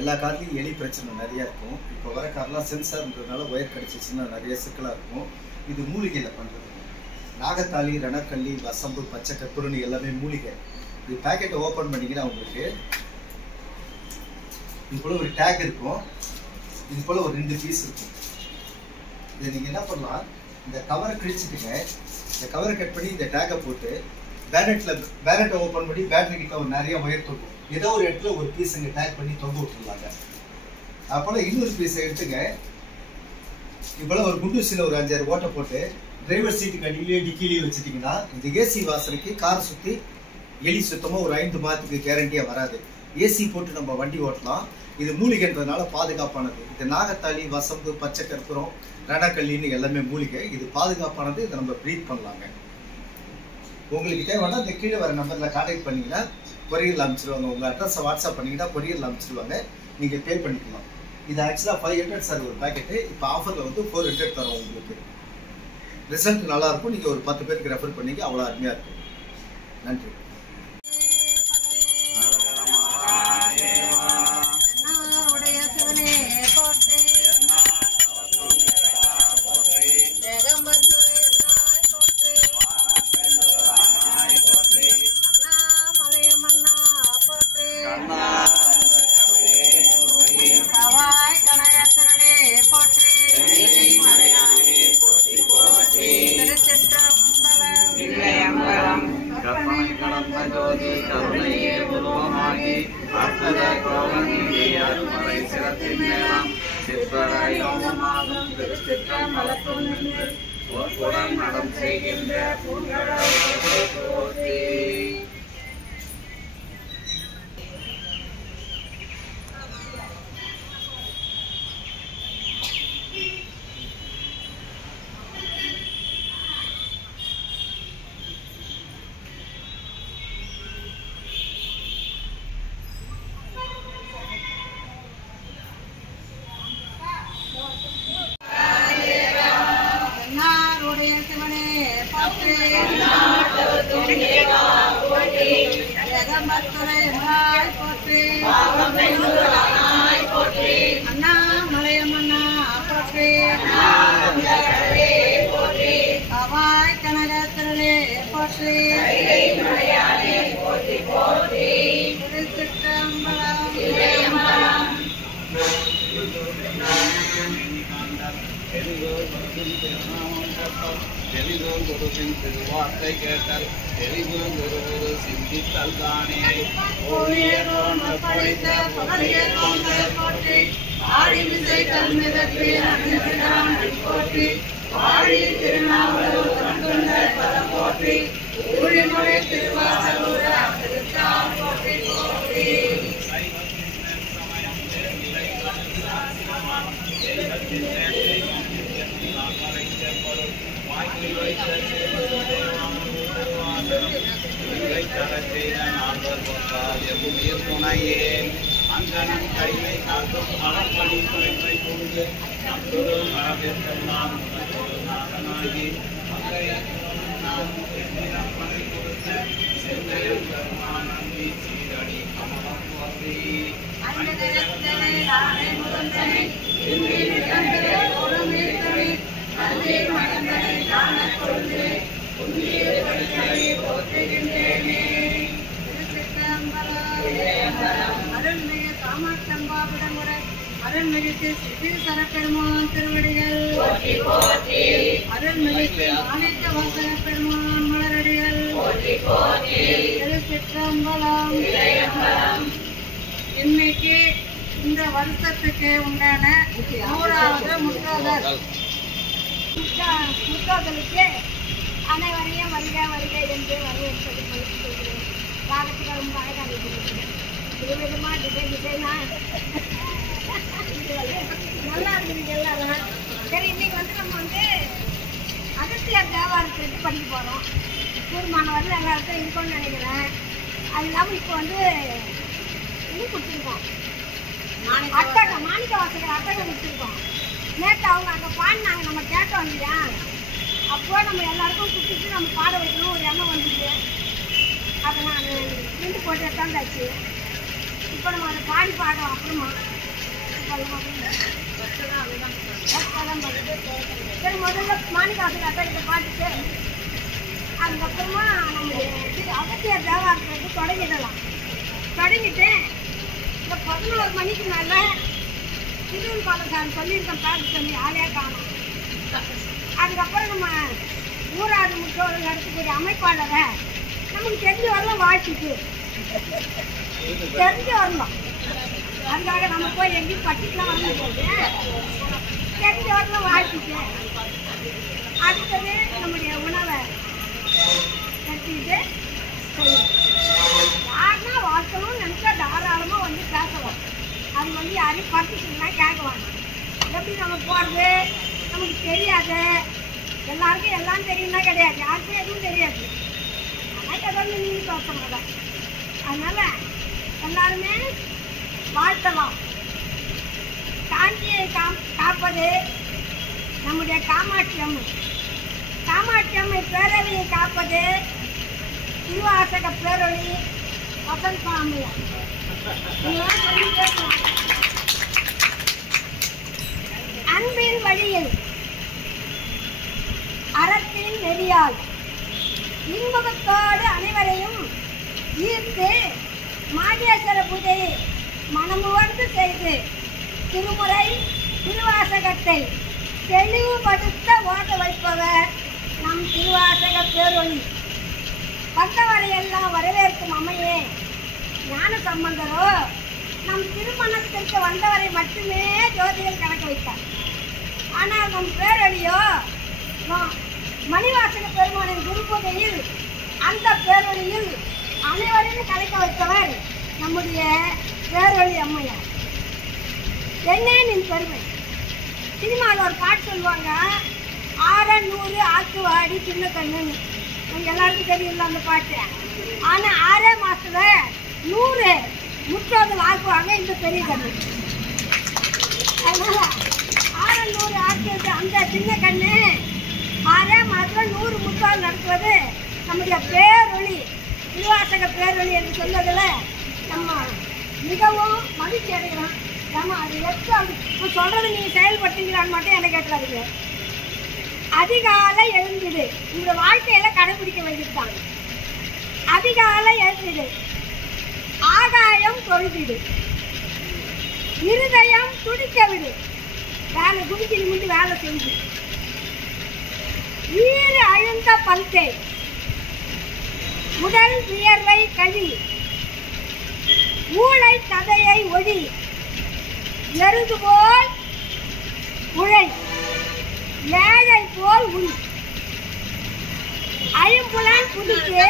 எல்லா கார்லையும் எலி பிரச்சனை நிறையா இருக்கும். இப்போ வர கார்லாம் சென்சார்ன்றதுனால ஒயர் கடிச்சிச்சுன்னா நிறைய சிக்கலாக இருக்கும். இது மூலிகையில் பண்ணுறது. நாகத்தாளி, ரணக்கல்லி, வசம்பு, பச்சை கற்பூரணி எல்லாமே மூலிகை. இது பேக்கெட்டை ஓப்பன் பண்ணிங்கன்னா உங்களுக்கு இது போல் ஒரு டேக் இருக்கும். இது போல் ஒரு 2 பீஸ் இருக்கும். இதை நீங்கள் என்ன பண்ணலாம், இந்த கவரை கிழிச்சிட்டுங்க. இந்த கவரை கட் பண்ணி இந்த டேக்கை போட்டு பேனட்டை ஓப்பன் பண்ணி பேட்டரி கிட்ட ஒரு நிறைய ஒயர் தொங்கும். ஏதோ ஒரு இடத்துல ஒரு பீஸ் இங்கே டேக் பண்ணி தொங்க விட்டுருலாங்க. அப்போல இன்னொரு பீஸை எடுத்துங்க. இப்போல ஒரு குண்டூசியில் ஒரு 5-6 ஓட்டை போட்டு டிரைவர் சீட்டுக்கு அடியிலேயே டிக்கிலேயே வச்சுட்டிங்கன்னா இந்த ஏசி வாசனைக்கு காரை சுற்றி எலி சுத்தமாக ஒரு 5 மாதத்துக்கு கேரண்டியாக வராது. ஏசி போட்டு நம்ம வண்டி ஓட்டலாம். இது மூலிகைன்றதுனால பாதுகாப்பானது. இது நாகத்தாளி, வசம்பு, பச்சை கற்பூரம், ரணக்கல்லின்னு எல்லாமே மூலிகை. இது பாதுகாப்பானது. இதை நம்ம ப்ரீத் பண்ணலாங்க. உங்களுக்கு தேவைன்னா இந்த கீழே வர நம்பரில் கான்டாக்ட் பண்ணிங்கன்னா கொரியரில் அனுப்பிச்சிடுவாங்க. உங்கள் அட்ரஸை வாட்ஸ்அப் பண்ணிங்கன்னா கொரியரில் அனுப்பிச்சிடுவாங்க. நீங்கள் பே பண்ணிக்கலாம். இது ஆக்சுவலாக 500 சார் ஒரு பேக்கெட்டு. இப்போ ஆஃபரில் வந்து 400 தரோம் உங்களுக்கு. ரிசல்ட் நல்லாயிருக்கும். நீங்கள் ஒரு 10 பேருக்கு ரெஃபர் பண்ணிங்க. அவ்வளோ அருமையாக இருக்கும். நன்றி. வார்த்தை கேட்டால் தெளிவு சிந்தித்தல் தானே. அங்கனம் கைமை காக்கும் அறப்படி துறைமை கொண்டு நம்பொரு மரபிற்கெல்லாம் நாகனாகி நாம் பணி கொடுத்த செந்தையில் கருமானந்தி சீரடி கமலம் போற்றி அருள்மிகு காமாட்சம்பாவிடமுறை அருள்மிகு ஸ்ரீ சரப்பெருமான் திருவடிகள், அருள்மிகு மாணிக்க வாசக பெருமான் மலரடிகள், திருச்சிற்றம்பலம். இன்னைக்கு இந்த வருஷத்துக்கு உண்டான 100வது முற்றோதலுக்கு அனைவரையும் வருக வருக என்று வரவேற்பது கொள்கிறேன். பாடத்துக்கு ரொம்ப அழகாக இருக்குது. விதவிதமா டிசைனா நல்லா இருக்குது எல்லாரும். சரி, இன்னைக்கு வந்து நம்ம வந்து அகத்தியர் தேவாரத்துக்கு படிக்க போகிறோம். கூடுமானவர்கள் எல்லாருக்கும் இருக்கும்னு நினைக்கிறேன். அது இல்லாமல் இப்போ வந்து இது கொடுத்துருக்கோம், அட்டகம், மாணிக்க வாசகர் அட்டகம் கொடுத்துருக்கோம். நேற்று அவங்க அங்கே பாடினாங்க, நம்ம கேட்டோம் இல்லையா? அப்போ நம்ம எல்லாருக்கும் கொடுத்துட்டு நம்ம பாட வைக்கணும் ஒரு எண்ணம் வந்துச்சு. அதை நான் நின்று போட்டு எடுத்தாந்தாச்சு. இப்போ நம்ம அதை பாடி பார்க்கலாம். அப்புறமா சரி, முதல்ல மாணிக்காசன் அக்கா பாட்டுட்டு அதுக்கப்புறமா நம்மளுடைய அகத்தியர் தேவாரத்தை தொடங்கிடலாம். தொடங்கிட்டு இந்த 11 மணிக்கு மேலே திருவன் பாலசாமி சொல்லியிருக்கோம், பேர் சொல்லி ஆளே காணும். அதுக்கப்புறம் நம்ம ஊராது முற்றோர்கள் நடத்தக்கூடிய அமைப்பாளரை நமக்கு தெரிஞ்ச வரலாம் வாழ்த்துட்டு தெரிஞ்சு வரலாம். அதுக்காக நம்ம போய் எங்கேயும் பட்டிக்கலாம் வர முடியாது. தெரிஞ்ச வரலாம் வாழ்த்துட்டு அடுத்தது நம்முடைய உணவை கட்டிட்டு செய்யணும். யாருன்னா வாழ்க்கணும்னு நினச்சா தாராளமாக வந்து பேசலாம். அது வந்து யாரையும் பர்மிஷன்லாம் கேட்கவாங்க. எப்படி நம்ம போகிறது நமக்கு தெரியாது. எல்லாருக்கும் எல்லாம் தெரியும்னா கிடையாது, யாருக்கும் எதுவும் தெரியாது. ஆனால் ஏதாவது நீங்கள் பேசுகிறோம் தான். அதனால் எல்லாருமே வாழ்த்தலாம். காஞ்சியை காப்பது நம்முடைய காமாட்சி அம்மை. காமாட்சி அம்மை பேரொழியை காப்பது திருவாசக பேரொழி வசந்த அம்மையார். இதெல்லாம் சொல்லிட்டே இருக்கலாம். அன்பின் வழியில் அறத்தின் நெறியால் இன்பத்தோடு அனைவரையும் ஈர்த்து மாகேஸ்வர பூஜையை மனமுவர்ந்து செய்து திருமுறை திருவாசகத்தை தெளிவுபடுத்த ஓத வைப்பவர் நம் திருவாசக பேரொழி. வந்தவரையெல்லாம் வரவேற்கும் அம்மையே ஞான சம்பந்தரோ நம் திருமணத்திற்கு வந்தவரை மட்டுமே ஜோதிகள் கணக்கு வைத்தார். ஆனால் நம் பேரொழியோ மணிவாசக பெருமானின் குருபூஜையில் அந்த பேரொழியில் அனைவரையும் கலைக்க வைத்தவர் நம்முடைய பேரொழி அம்மையார். என்னே நின் பெருமை. சினிமாவில் ஒரு பாட்டு சொல்லுவாங்க, 600 ஆக்கு வாடி சின்ன கண்ணுன்னு. நமக்கு எல்லாருக்கும் தெரியல அந்த பாட்டு. ஆனால் 6 மாசத்துல 100 முற்றோதல் ஆக்குவாங்க இந்த பெரிய கண்ணு. அதனால 600 ஆக்கு அந்த சின்ன கண்ணு 6 மாசத்துல 100 முற்றோதல் நடத்துவது நம்முடைய பேரொழி திருவாசக பேரொழி என்று சொல்வதில் நம்ம மிகவும் மகிழ்ச்சி அடைகிறோம். நம்ம அது எப்போ சொல்றது நீங்கள் செயல்படுத்திக்கிறான்னு மட்டும் என்ன கேட்டுறாதீங்க. அதிகாலை எழுந்திடு. இந்த வாழ்க்கையில கடைபிடிக்க வேண்டியதுதான். அதிகாலை எழுந்திடு. ஆகாயம் தொழுதிடு. இருதயம் துடிக்க விடு. வேலை துடிச்சு நிமிந்து வேலை செஞ்சு ஈறு அழுந்த பல்கை உடல் வியர்வை கழி ஊளை கதையை ஒழி எருது போல் உழை ஏழை போல் உள் ஐம்புலன் குடிக்கு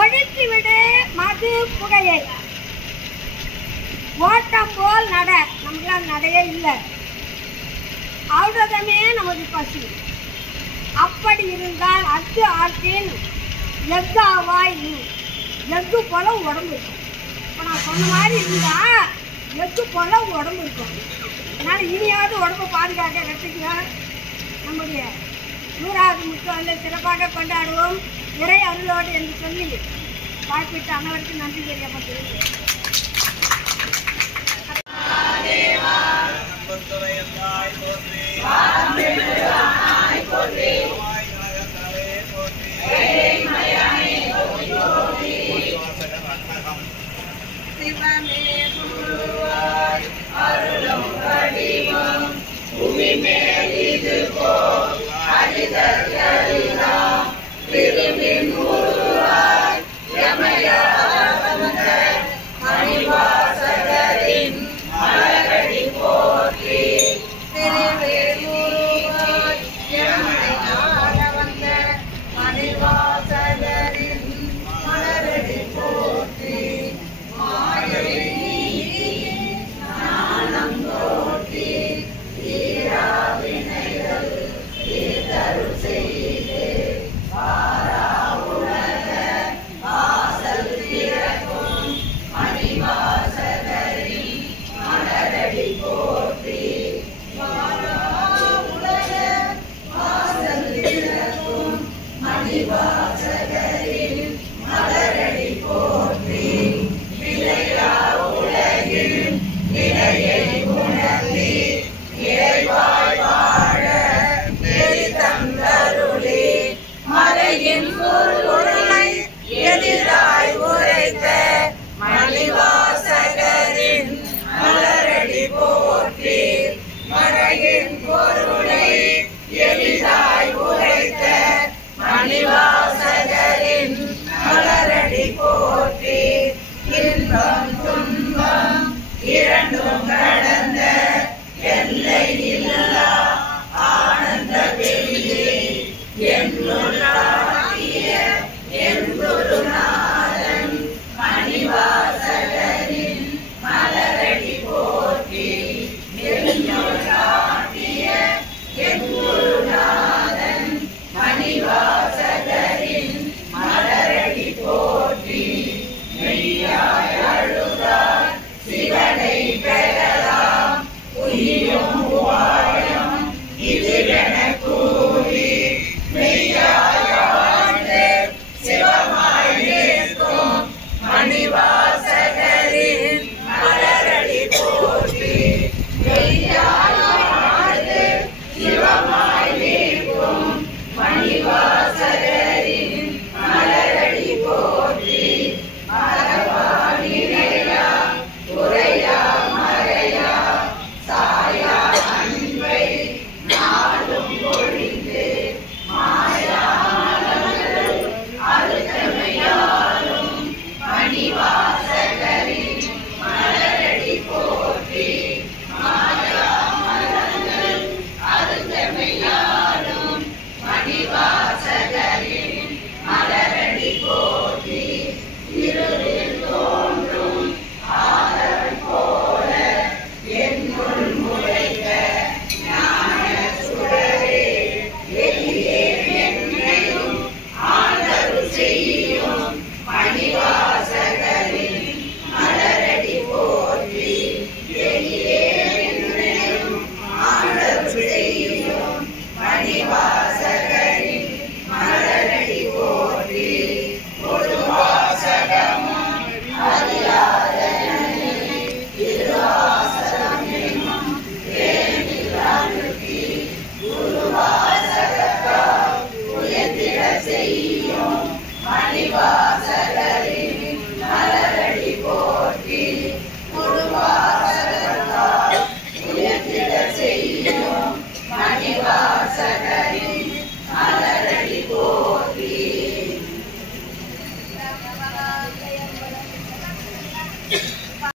ஒழித்து விடு மது புகையை ஓட்டம் போல் நட. நமக்குலாம் நடையே இல்லை. அவ்வளோதமே நமது பசி. அப்படி இருந்தால் அத்து ஆற்றின் எஃகாவாய் நீ. எஃகு போல உடம்பு இருக்கும். இப்போ நான் சொன்ன மாதிரி இருந்தா எஃகு போல உடம்பு இருக்கும். அதனால இனியாவது உடம்பை பாதுகாக்க கற்றுக்க நம்முடைய 100வது முற்றோதலை சிறப்பாக கொண்டாடுவோம். இறை அருளோடு என்று சொல்லி வாய்ப்பிட்ட அனைவருக்கும் நன்றி தெரியப்பட்டிருக்கிறேன்.